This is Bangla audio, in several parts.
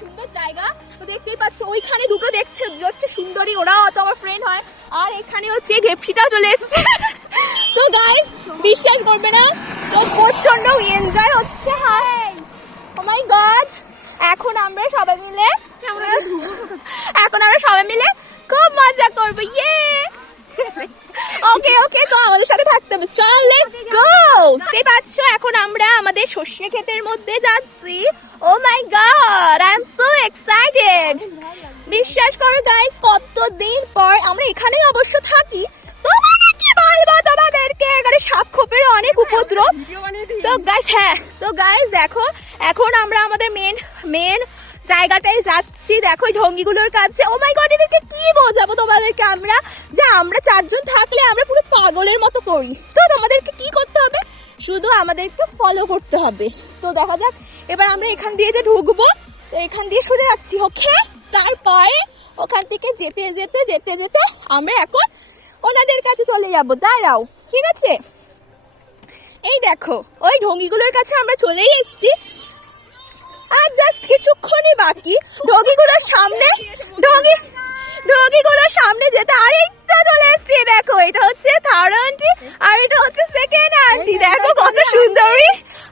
সুন্দর জায়গা। তো দেখতেই পাচ্ছ ওইখানে দুটো দেখছে হচ্ছে সুন্দরী, ওরাও তো আমার ফ্রেন্ড হয়। আর এখানে হচ্ছে গেপসিটাও চলে এসেছে। তো গাইস বিশ্বাস করবে না, তো প্রচন্ড এনজয় হচ্ছে। হাই ও মাই গড, এখন আমরা সবাই মিলে খুব মজা করবো। ইয়ে ওকে ওকে, তো আমাদের সাথে থাকতে হবে। চল লেটস গো। দেখতে পাচ্ছ এখন আমরা আমাদের সর্ষে ক্ষেতের মধ্যে যাচ্ছি। Oh my God, I am so excited. বিশ্বাস করো গাইস, কতদিন পর আমরা এখানেই অবশ্য থাকি। তোমাদের কি বলবো, তোমাদেরকে এখানে সাপ খোপের অনেক উপদ্রব। তো গাইস তো গাইস দেখো এখন আমরা আমাদের মেন জায়গাটায় যাচ্ছি। দেখো ঢঙ্গিগুলোর কাছে। ও মাই গড, এদেরকে কি বোঝাবো তোমাদেরকে আমরা, যে আমরা চারজন থাকলে আমরা পুরো পাগলের মতো করি। তো তোমাদেরকে কি করতে হবে, শুধু আমাদেরকে ফলো করতে হবে। তো দেখা যাক এবার আমরা এখান দিয়ে যে ঢুকবো, তো এখান দিয়ে সোজা যাচ্ছি। ওকে, তারপরে ওখান থেকে যেতে যেতে যেতে যেতে আমরা এখন ওনাদের কাছে চলে যাবো। দাঁড়াও, ঠিক আছে? এই দেখো ওই ঢঙ্গিগুলোর কাছে আমরা চলেই এসেছি। আর জাস্ট কিছুক্ষণই বাকি ঢঙ্গিগুলোর সামনে যেতে। আর এইটা চলে এসেছি, দেখো এটা হচ্ছে থার্ড আন্টি আর এটা হচ্ছে সেকেন্ড আন্টি। দেখো কত সুন্দরী।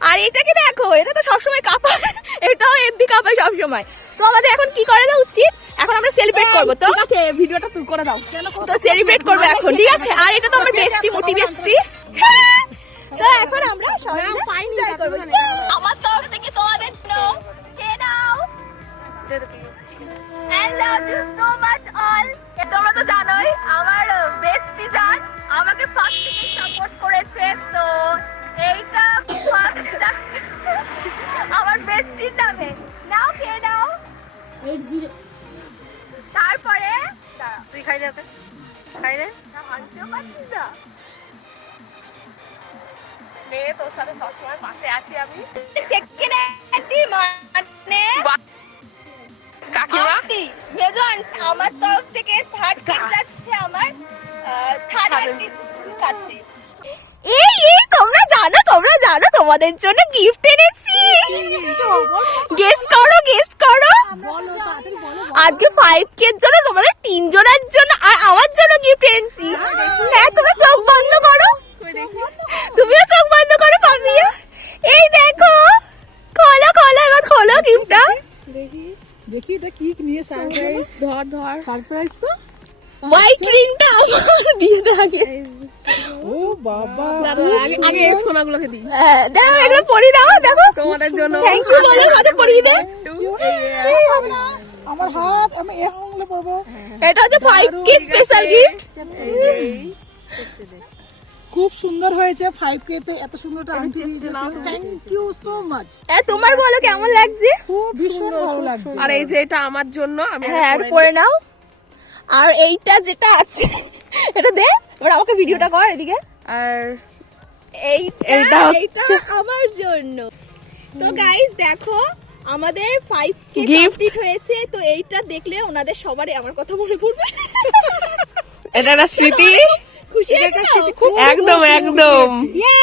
আর এটাকে দেখো, এটা তো সবসময় কাঁপায়, এটাও এমপি কাঁপায় সবসময়। তো আমাদের এখন কি করা উচিত, এখন আমরা সেলিব্রেট করবো। তো ঠিক আছে, ভিডিওটা তুই করে দাও। তো সেলিব্রেট করবো এখন, ঠিক আছে? আর এটা তো আমার বেস্টি মোটি বেস্টি। তো এখন আমরা সবাই এনজয় করবো। আমার তরফ থেকে তোমাদের জন্য খেয়ে নাও। I love you so much all. তোমরা তো জানোই আমার বেস্টি জান আমাকে ফার্স্ট থেকে সাপোর্ট করেছে। তো এইটা ফার্স্ট যাচ্ছে আমার বেস্টির নামে। নাও খেয়ে নাও। তারপরে তুই খাইলে ওকে খাইলে আনতেও পারছিস না। মেয়ে তোর সাথে সবসময় পাশে আছি আমি। সেকেন্ড আন্টি মানে কাকিমা আন্টি মেজো আন্টি, আমার তরফ থেকে থার্ড কেক যাচ্ছে আমার থার্ড আন্টি কাছে। এই তোমরা জানো তোমাদের জন্য গিফট এনেছি। গেস করো। আজকে 5K এর জন্য তোমাদের 3 জনের জন্য আর আমার জন্য গিফট এনেছি। হ্যাঁ, তুমি চোখ বন্ধ করো, তুমিও চোখ বন্ধ করো পাপিয়া। এই দেখো, খোলো এবার খোলো গিফটটা। দেখি এটা কি নিয়ে সারপ্রাইজ। ধর সারপ্রাইজ তো হোয়াইট রিংটা আমার দিয়ে দে আগে। ও বাবা, আগে এই সোনাগুলোকে দিই দাও এগুলো পরিয়ে দাও। দেখো তোমাদের জন্য। থ্যাংক ইউ বলে হাতে পরিয়ে দে। আমার হাত, আমি এই আঙুলে পাবো। এটা হচ্ছে 5K স্পেশাল গিফট। খুব সুন্দর হয়েছে। 5K তে এত সুন্দর একটা আংটি দিয়েছে। Thank you so much. তোমার বলো কেমন লাগছে? খুব ভীষণ ভালো লাগছে। আর এই যে এটা আমার জন্য, আমি হ্যাঁ আর পরে নাও। আর এইটা যেটা আছে এটা দে, এবার আমাকে ভিডিওটা কর এদিকে। আর এইটা আমার জন্য। তো গাইস দেখো আমাদের 5K কমপ্লিট হয়েছে। তো এইটা দেখলে ওনাদের সবারই আমার কথা মনে পড়বে। এটা একটা স্মৃতি। খুশি আছে? একদম ইয়ে